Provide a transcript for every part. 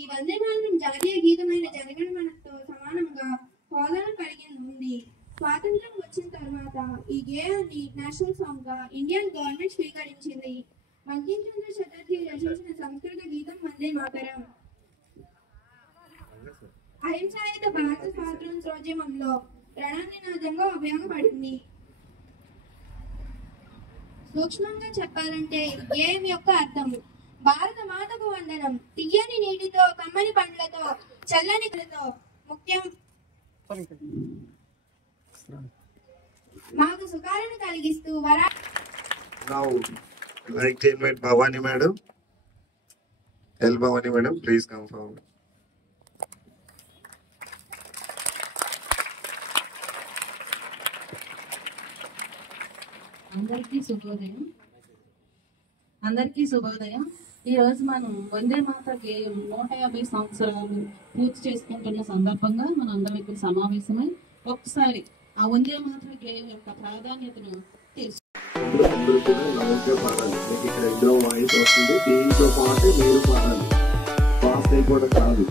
ఈ వందే మాతరం జాతీయ గీతమైన జనగణమనతో సమానంగా హోదాను కలిగి ఉంది. స్వాతంత్రం వచ్చిన తర్వాత ఈ గేయాన్ని నేషనల్ సాంగ్ గా ఇండియన్ గవర్నమెంట్ స్వీకరించింది. బంకిం చంద్ర చటర్జీ రచించిన సంస్కృత గీతం వందే మాతరం అహింసాయుత భారత స్వాతంత్రోద్యమంలో ప్రణాళినాదంగా ఉపయోగపడింది. సూక్ష్మంగా చెప్పాలంటే గేయం యొక్క అర్థం భారత మాతకు వందనం, తీయని నీటితో, కమ్మని పండ్లతో, చల్లని కలతో ముఖ్యం మాకు సుఖాలను కలిగిస్తూ వరా. Now, I'd like to invite Bhavani Madam. L. Bhavani Madam, please come forward. అందరికీ శుభోదయం. ఈ రోజు మనం వందే మాతర గేయం 150 సంవత్సరాలు పూర్తి చేసుకుంటున్న సందర్భంగా మనం అందరం ఇక్కడ సమావేశమై ఒకసారి ఆ వందే మాతర గేయం యొక్క ప్రాధాన్యతను ఇక్కడ వాయిస్ వస్తుంది, దీంతో పాటు మీరు పాడాలి, ఫాస్ట్ అయిపోవడం కాదు.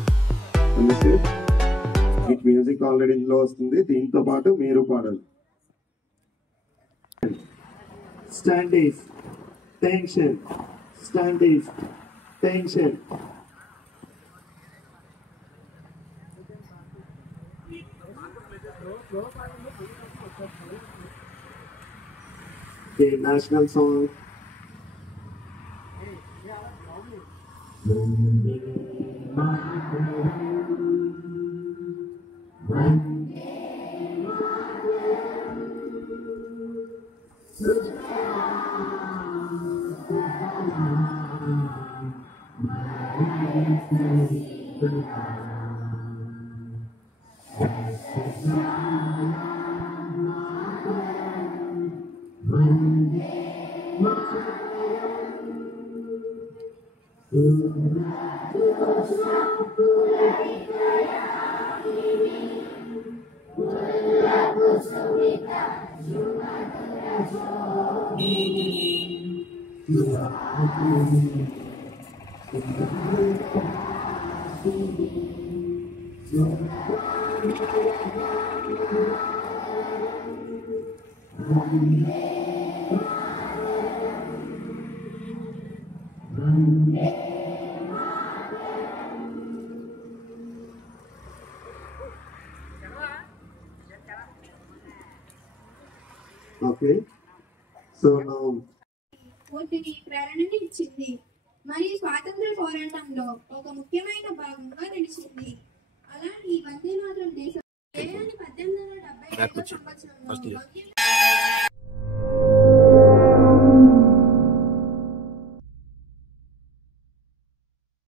మీకు మ్యూజిక్ ఆల్రెడీ ఇందులో వస్తుంది, దీంతో పాటు మీరు పాడాలి. Standees tension, standees tension. The national song. Okay, so now ఒత్తిడి ప్రేరణని ఇచ్చింది మరియు స్వాతంత్ర పోరాటంలో ఒక ముఖ్యమైన భాగంగా నిలిచింది. అలాంటి వందే మాతరం దేశం 1875 సంవత్సరంలో